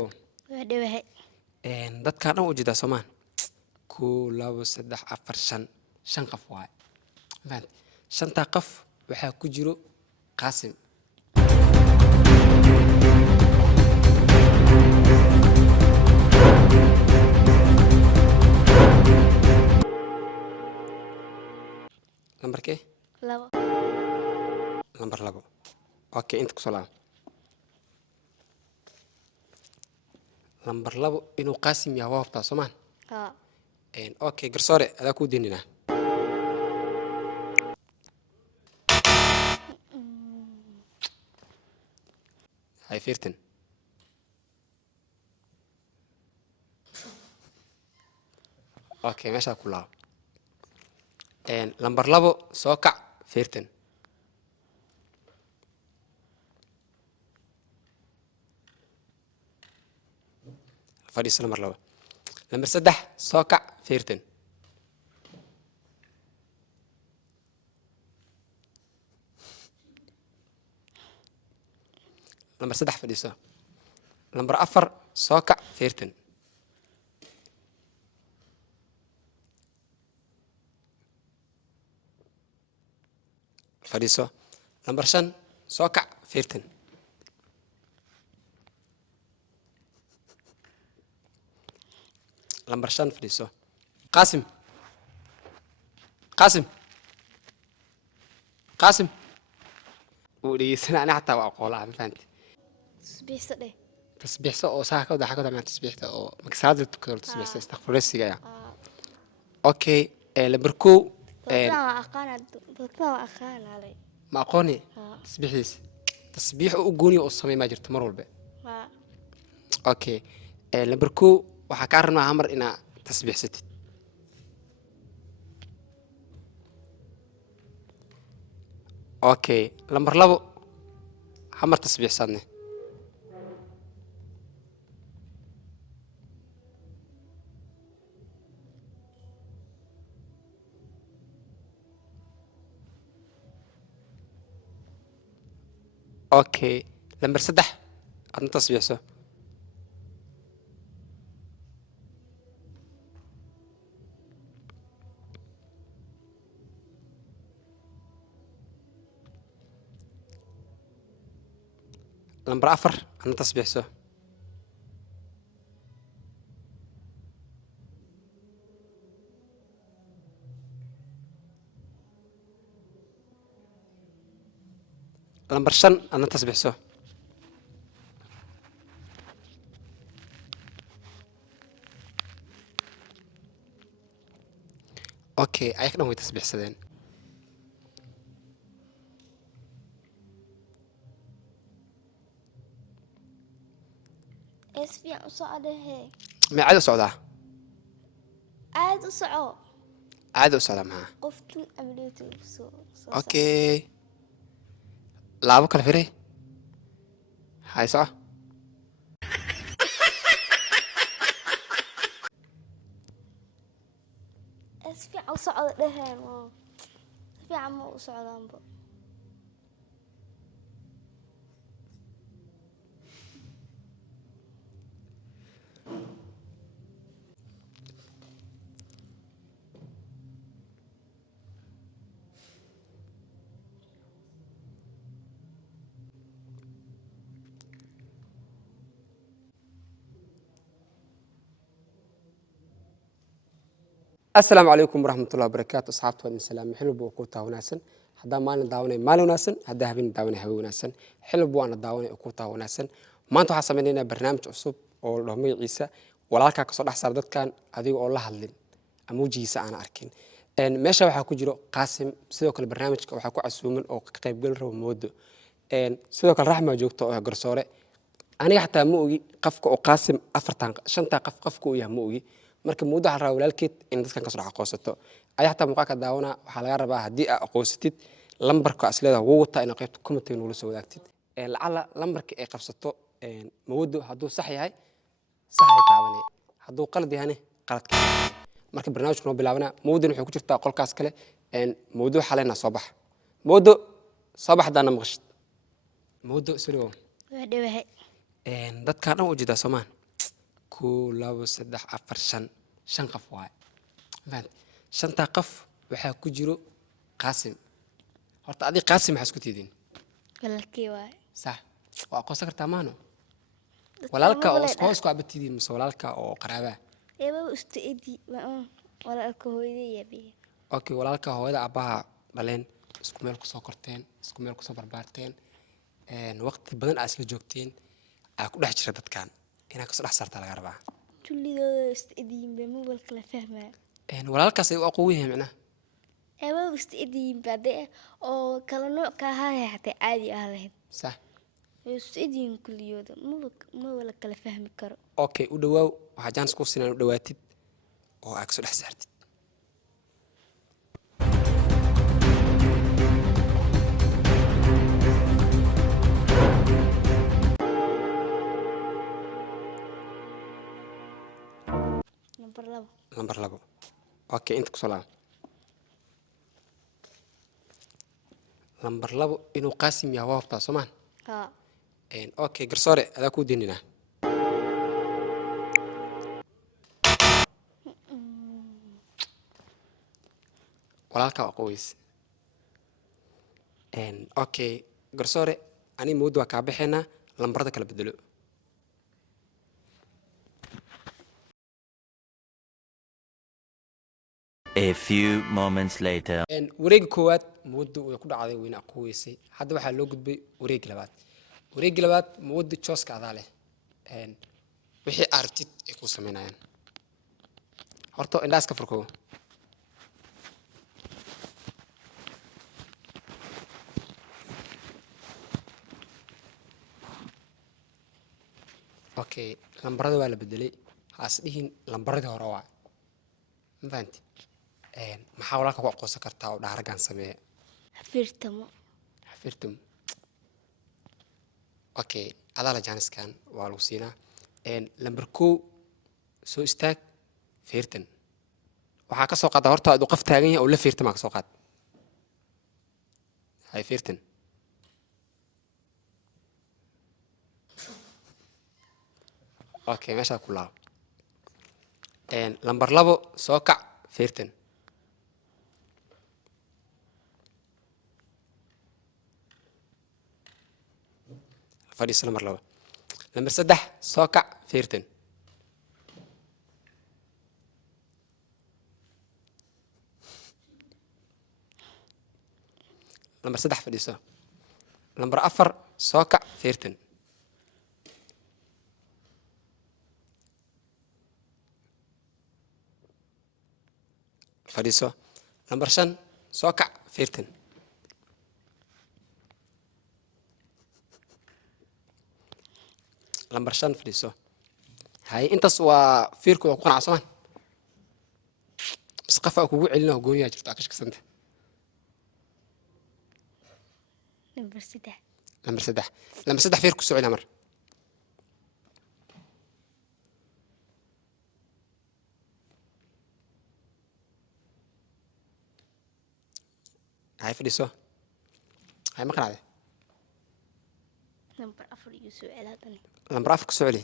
waa dhawahay dadka dhan u jeeda Soomaan ku labo saddex afar shan qof waay fahad shanta qof waxa ku jiro Qaasim lambarkee labo lambar labo okay inta ku soo laab lambar labo inuu Qaasim yahay waqta Soomaan haa okay garsoore adaa ku deenina hay fiirtan okay meesha ku laab lambar labo soo kac fiirtan fadhiiso lambar labo lambar saddex soo kac fiirtan lambar saddex fadhiiso lambar afar soo kac fiirtan fadhiiso lambar shan soo kac fiirtan lambar shan fadhiiso Qaasim uu dhigeysanaa ana xataa waa aqoolaa ma fahanti tasbiixsa dheh tasbiixso oo saa ka wada ma tasbiixda oo maksaada tukado tasbiixsa astaghfirullahsiga ya okay lambar kow dadka waa aqaanalay ma aqooni tasbiixdiis tasbiix u gooni oo sameey ma jirto mar walba haa okay lambar kow waxa ka rabnaa hamar ina tasbiixsatid okay lambar labo hamar tasbiixsadne okay lambar saddex adna tasbiixso lambar afar adna tasbiixso lambar shan adna tasbiixso okay ayaga dhan way tasbiixsadeen isfiican u socodahee ma caadi u socdaa aad u soco caadi u socdaa maxaa qofkii amniyeetu soo okay laabo kala firay hay soco isfiican u socdo dheheen oo isfiican ma u socdaanba السلام عليكم ورحمة الله وبركاته أصحابتي والسلام حلو بوقوتها وناسن حدا مالنا داوني مال وناسن حدا هبين داوني هبي وناسن حلو بوانا داوني وقوتها وناسن ما أنتوا حسمينينا برنامج عصب أو لهمي عيسى walaalka ka soo dhaxsar dadkan adiga oo la hadlin amuujiisa aan arkin meesha waxa ku jiro Qaasim sidoo kale barnaamijka waxa ku casuuman oo ka qayb gal rabo moodo sidoo kale raxma joogto oo garsoore aniga xataa ma ogi qafka oo Qaasim afartan shanta qafka uu yahay ma ogi marka moodo waxa rabaa walaalkeed in dadkan ka soo aqoonsato ay xataa muuqaalka daawana waxa laga rabaa hadii aad aqoonsatid lambarka asleeda wuu wataa in qaybta comment noo soo wadaagtid lacala lambarka ay qabsato moodo haduu sax yahay صحيح تابني هذو قلد يعني قلد كده مركب برنامج كنا بلعبنا مودو نحكي كتير تقول كاس كله إن مودو حالنا صباح مودو صباح ده أنا مغشت مودو سلو waa dhawahay dadkaan dhan u jeedaa soomaan kow labo saddex afar shan qof waaye fahant shantaa qof waxaa ku jiro qaasim horta adiga qaasim maxaa isku tiidin walaalkii waay sax waa aqoonsan kartaa maano Dadka walaalka ma oo walaal ah. isku abatidiin mise walaalka oo qaraabaa eeba istaadi walaalka hooyadii yaabiyey okay walaalka hooyada aabbaha dhaleen isku meel kusoo korteen isku meel kusoo barbaarteen waqti badan aa isla joogteen aa ku dhex jira dadkan inaa kasoo dhex saartaa laga rabaa tullidooda istaadiinba ma wal kala fahmaa walaalkaas ay u aqoon yihiin micnaha eeba istaadiinba de oo kala nooc ka ahaa xataa caadi ah lahayd sax istaadiin kulliyooda ma wala kala fahmi karo okay u dhawaaw waxaa jaanis ku sinaan u dhawaatid oo aa kasoo dhex saartid number 2 lambar 2 okay inta kusoo laabo lambar 2 inuu qaasim yahay waa hubtaa soomaan ha okay garsoore adaa kuu dininaa walaalka waa qoweys okay garsoore ani mood waa kaa baxaynaa lambarada kala bedelo A few moments later. wareega koowaad moodu way ku dhacday wayna aqooweysay hadda waxaa loo gudbay wareega labaad wareega labaad moodu jooska adaa leh wixii aragtid ay ku sameynayaan horta indhaas ka furkow okay lambarada waa la bedelay haas dhihin lambaradii hore waa ma fahanti maxaa walaalka ku aqoonsan kartaa oo dhaaragan sameeya xafirtamo xafirtum okay adaa la jaaniskan waa lagu siinaa lambar 1 soo istaag fiirtan waxaa ka soo qaada horta aduu qof taagan yahay oo la fiirtamaa ka soo qaad hay fiirtan okay meeshaa ku laabo lambar 2 soo kac fiirtan fadhiiso lambar 2 lambar 3 soo kac fiirtan lambar 3 fadhiiso lambar 4 soo kac fiirtan fadhiiso lambar 5 soo kac fiirtan lambar 5 fadhiiso hay intaas waa fiirku waa ku qanacsamaan bas qafa kugu celina gooniyaa jirto ka shaqsanta number 3 lambar 3 fiirku soo celina mar hay fadhiiso hay ma qanacday number 4 iyo su'aalaadani lambar 4 ku soo celi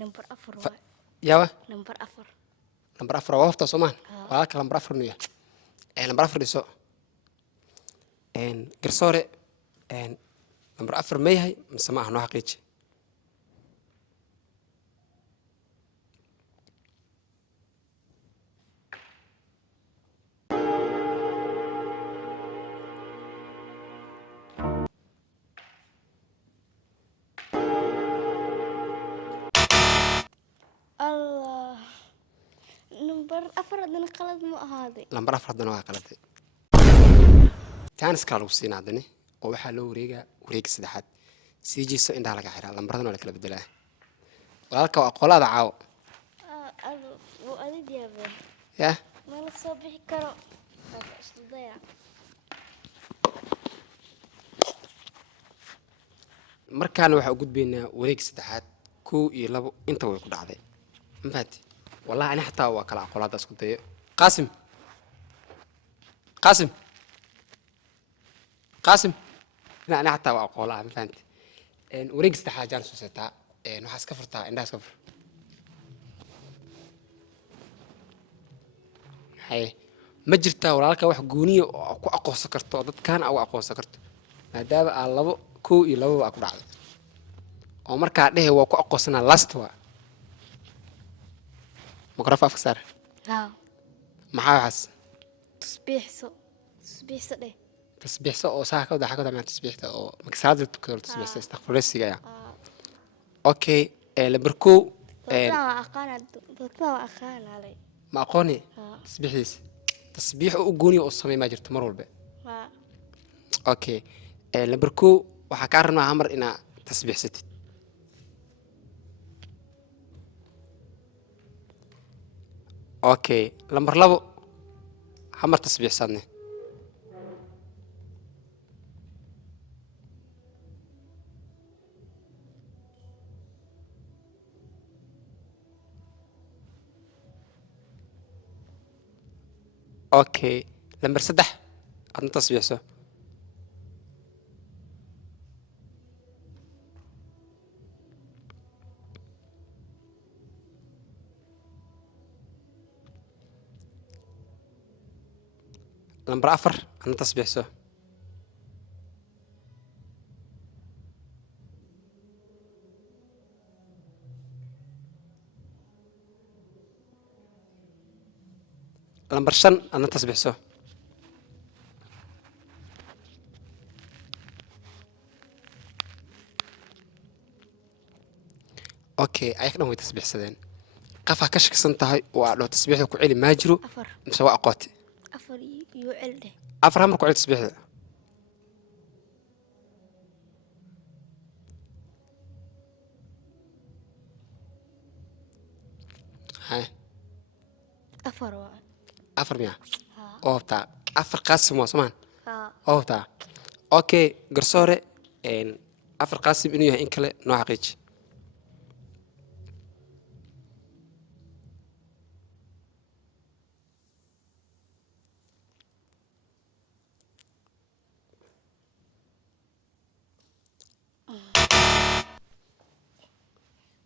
number 4 waa yawa number 4 lambar 4 waa hofta Soomaan walaalka lambar 4 nuya lambar 4 fadhiiso garsoore lambar 4 ma yahay mise ma aha noo xaqiiji allah number 4 hadana qalad ma ahaaday lambar 4 haddana waa qaladay jaanis kala lagu siinaa haddani oo waxaa loo wareegaa wareega saddexaad sii jiiso indhaha laga xiraa lambaradana waa la kala bedelaa walaalka waa qolaada caawo wuu adig yaabee yah mala soo bixi karo isku daya markaana waxaa u gudbaynaa wareeg saddexaad 1 iyo 2 inta way ku dhacday ma fahanti wallahi ani xataa waa kala aqoolaada isku dayo qaasim قاسم قاسم لا أنا حتى أقول ما فهمت إن وريق استحاجان سوسيتا إن وحاس كفرتها إن داس كفر هاي ما جرتا walaalka wax gooniyo ku aqoonsan karto dadkan aw aqoonsan karto maadaama aan labo koo iyo labo ku dhacdo oo markaa dhehe waa ku aqoonsanaa last waa مقرف أفكسر ها محاوحس تصبيح صدق تسبيح سو ساعة كده حاجة من تسبيح أو مكساد تذكر تسبيح استغفر الله السجايا أوكي لبركو تطلع أخان علي ما أقوني تسبيح ديس تسبيح وجوني وصمي ما جرت مرور به أوكي لبركو وحكارنا عمر إن تسبيح ستي أوكي لمر لبو عمر تسبيح صدني أوكي لمبر سدح أنا تصبيح سو لمبر أفر أنا تصبيح سو لمبر شن أنا تصبيح سو أوكي أيك نوي تسبيح سدين قفا كشك سنتهاي ولو تسبيح كعلي ما جرو أفر مسوا قوتي أفر يعلده أفر همر كعلي تسبيح ده هاي أفر واحد أفر مياه ها أو بتاع أفر قاسم واسمان ها أو بتاع أوكي قرصورة إن أفر قاسم إنه إن كله نوع حقيقي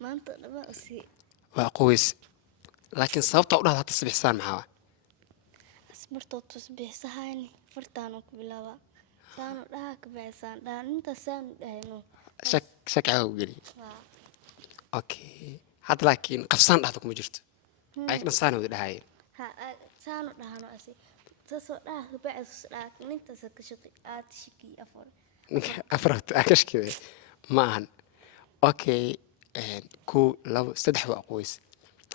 ما أنت ما أسي وقويس لكن صوبته أولها تصبح سان معاه أسمرت تصبح سهاني فرتانك بلا سانو دهك بعسان ده أنت سانو دهنو شك عاو قلي أوكي هذا لكن قفصان ده تكون مجرت أيك نصاني وده هاي ها سانو دهنو أسي تصو دهك بعس لكن أنت سكشقي آتشكي أفر أفرت أكش كذا ما هن أوكي كو لو استدح وقويس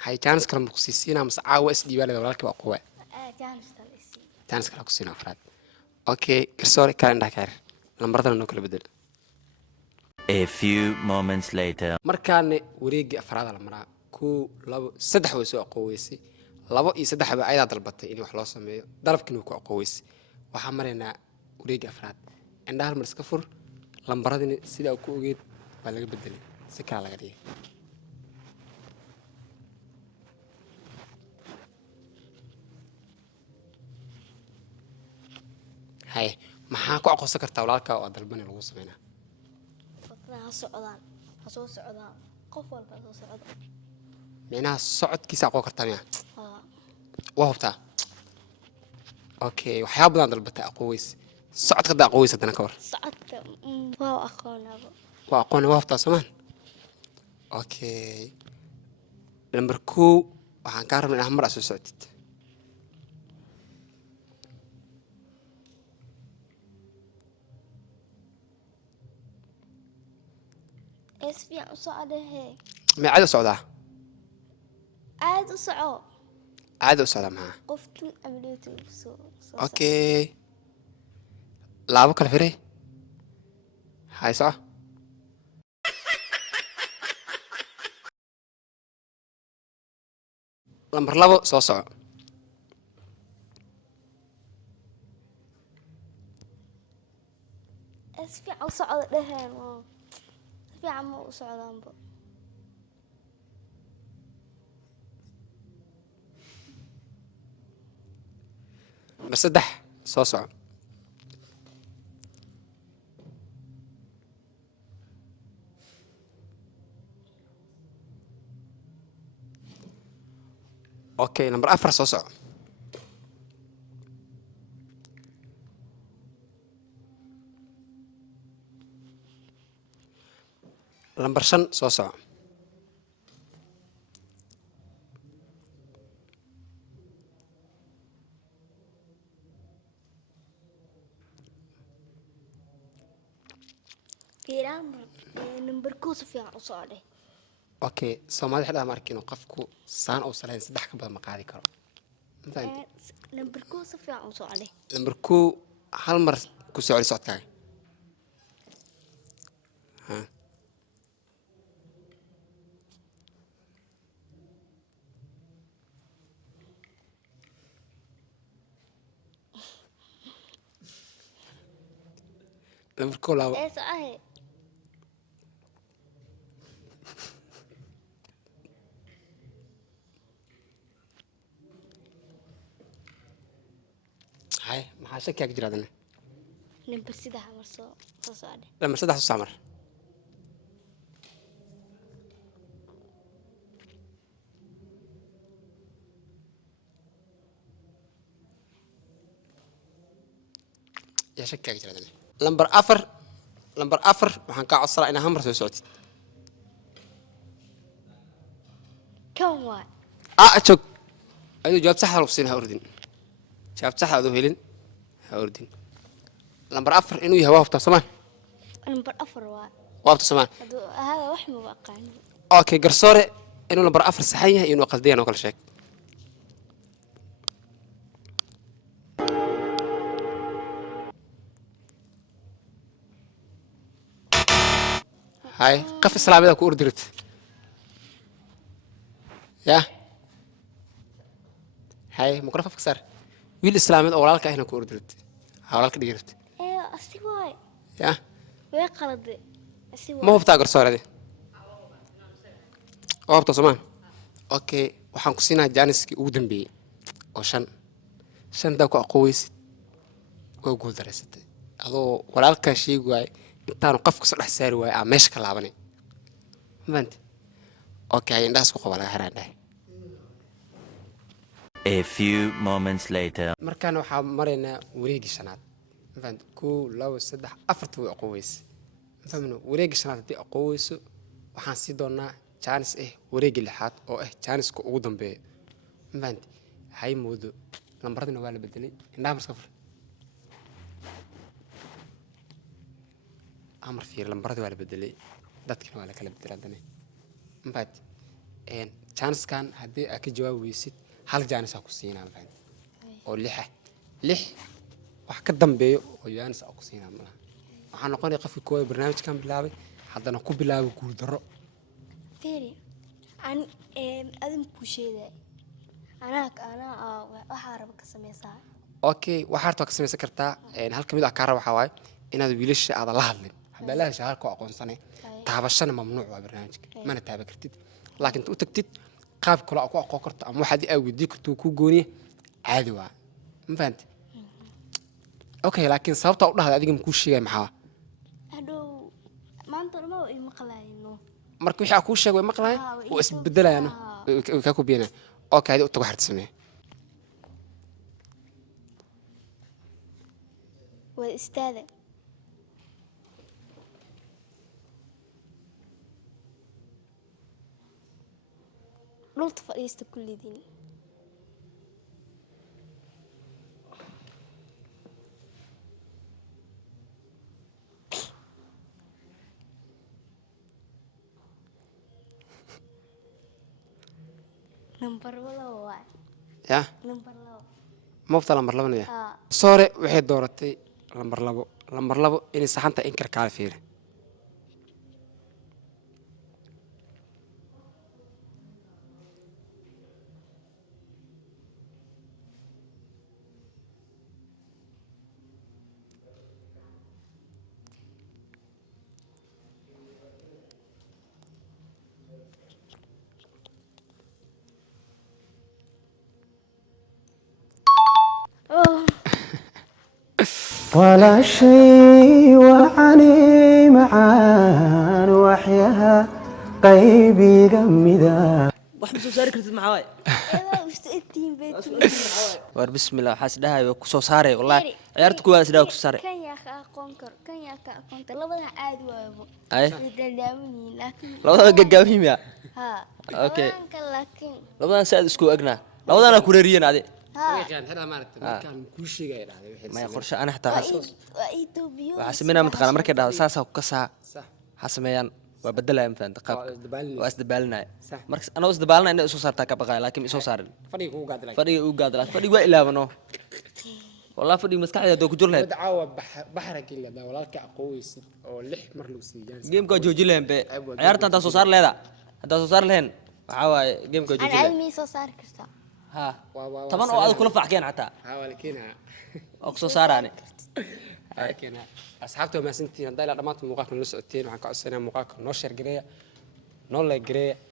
هاي جانس كلام مخصصين مس عاوس دي ولا ولك وقوة جانس تلسي جانس كلام مخصصين أفراد أوكي كسوري كان داكر لما بدنا ناكل بدل A few moments later. مركان وريق أفراد على مرا كو لو استدح وسوق قويسي لو يستدح بأيدا ضربته إني وحلاص مية ضرب كنو قويس وحمرنا وريق أفراد عندها المرسكفر لما بدنا سيدا وكوجيد ولا بدل سكر على غريه هاي maxaa ku aqoonsan kartaa walaalka oo dalbani lagu sameeyna فكرة صعدان حصو صعدان قفل حصو صعدان meena socodkiisa aqoon kartaa miya ها waa hubtaa okay waxyaabo badan dalbata aqoonis socodka da aqoonis hadana ka war صعدت واو أخونا waa aqoon waa hubtaa Soomaan okay number 2 waxaan ka rabnaa mar aso socodid إيش في صعدة هي ma caado socdaa عاد صعو caado socdaa maxaa قفت عمليته okay laabo kala firay hay sax lambar labo soo soco إيش في صعدة ده في عمو صعدان بو lambar saddex صوصع. اوكي نمبر افر صوصع. نمبر شن صوصع. فيران نمبر كوس في عصاره اوكي سومالي حدا ماركينو قفكو سان او سلين صدح كبد ما قادي كرو فهمت نمبر كوس في عصاره نمبر كو هل مر كو سعودي صوت كاي ها نمبر كو لا ايه صحيح هاي ما حاشك يا جرادنا نمبر سيدة عمر صعده لما صدح صوص عمر يا شك يا جرادنا لمبر افر waxaan ka codsanaa inaa hamar soo socotid كم واحد joog ayuu jawaab sax ah u siin ha ordin jawaab sax ah u helin ha ordin lambar afar inuu yahay waafta Soomaan نمبر أفر واحد waafta Soomaan هذا وحمي وقعني okay garsoore inuu lambar afar saxan yahay inuu qaldiyan oo kala sheeg هاي قف إسلامي ذاك أردرت يا هاي مقرفة فكسر ويل إسلامي ذا أولالك هنا كأردرت أولالك ديرت ايه أسيواي يا ويقلد أسيواي ما هو بتاع قرصورة دي أو بتاع زمان أوكي وحن كسينا جانس كي أودن بي وشان شان داكو أقويس وأقول درست هذا ولالك شيء جاي intaanu qafka soo dhex saari waayo aa meesha ka laabanay maanta okay indhaas ku qaba laga xiraanay A few moments later. markaan waxaa maraynaa wareegii shanaad maanta 1 2 3 4 way aqoonweys mafahamno wareegii shanaad hadii aqoonweyso waxaan sii doonaa chance wareegii lixaad oo chance-ka ugu dambeeyo maanta hay moodo lambaradina waa la bedelay indhaha marka fur أمر في لمبرد ولا بدلي دتك ولا كلا بدل عندنا بعد chance كان هدي أكيد جواب ويسيت هل جانس أكو سينا بعد أو لح وحكدم بيو وجانس أكو سينا ملا وحنا قاني قف كوي برنامج كان بلعبي حتى نكون بلعبي كل درة فيري عن أدم كوشيدة أنا أحارب كسمية ساعة أوكي وحارتك سمي سكرتا هل كمية أكارة وحواي إن هذا بيلش هذا لهذا بلا شهر كوا أقول سنة تعبشنا ممنوع وبرنامجك ما نتعب كرتيد لكن أنت تكتيد قاب كل أقوى كرت أم واحد أو يديك توكو جوني عادي وا ما فهمت أوكي لكن صوت أقول هذا أديك مكوش شيء معها هذا ما أنت ما هو مقلاينه مركو يحكي كوش شيء ومقلاي واسبدله أنا كاكو بينا أوكي هذا أتوقع تسميه والأستاذة لطف فريست كل دين نمبر ولا واحد يا نمبر لا ما بطل لمبر لبنا يا صورة وحيد دورتي لمبر لبو إني صحنت إنكر كالفير ولا شيء وعني معان وحيها قيبي قمدا. wax ma soo saari kartid maxaa waaye Eedaa usta intiin beetu. war bismillah waxaa is dhahay waa ku soo saaray wallahi ciyaarta kuwaad is dhahay ku soo saaray Kan yaa ka aqoon karo, kan yaa ka aqoon karo. Labada caadi waaybo. ay Dadaamin laakiin. labadaba gagaabihim ya Ha. Okay. Labadan kale laakiin. labadan saad isku agnaa labadana ku reeriyeen adi Ha. yaqaan xilaa maaragtay markaan kuu sheegay dhahday wixii maya qorshe ana xitaa Waa Itoobiyo. waxaa sameynaa mataqaana markay dhahdo saasaa ku kasaa sax ha sameeyaan waa bedelaya mafahanta waa qaabka isdabaalinaysa. waa isdabaalinaya Sax. marka anoo isdabaalinaya inay isoo saartaa ka baqaya laakiin isoo saarin fadhiga kugu gaadilay fadhiga uu gaadalaa fadhiga waa ilaabano والله فدي مسكحي دو كجور لهد dacaawa baxra kila da walaalka aqooweysid oo 6 mar lagu siiyay جيم كو جوجي لهن بي عيارتا انت سو صار لهدا انت سو صار لهن waxa waaye جيم كو جوجي Aan لهن cilmi soo saari kartaa. ها waa طبعا oo aad kula faxkeen xataa ها walaalkiina oo soo saarani walaalkiina asxaabta ma santiin haday la dhamaad muuqaalka noo socoteen waxaan ka codsanaa muuqaalka noo share gareeya noo like gareeya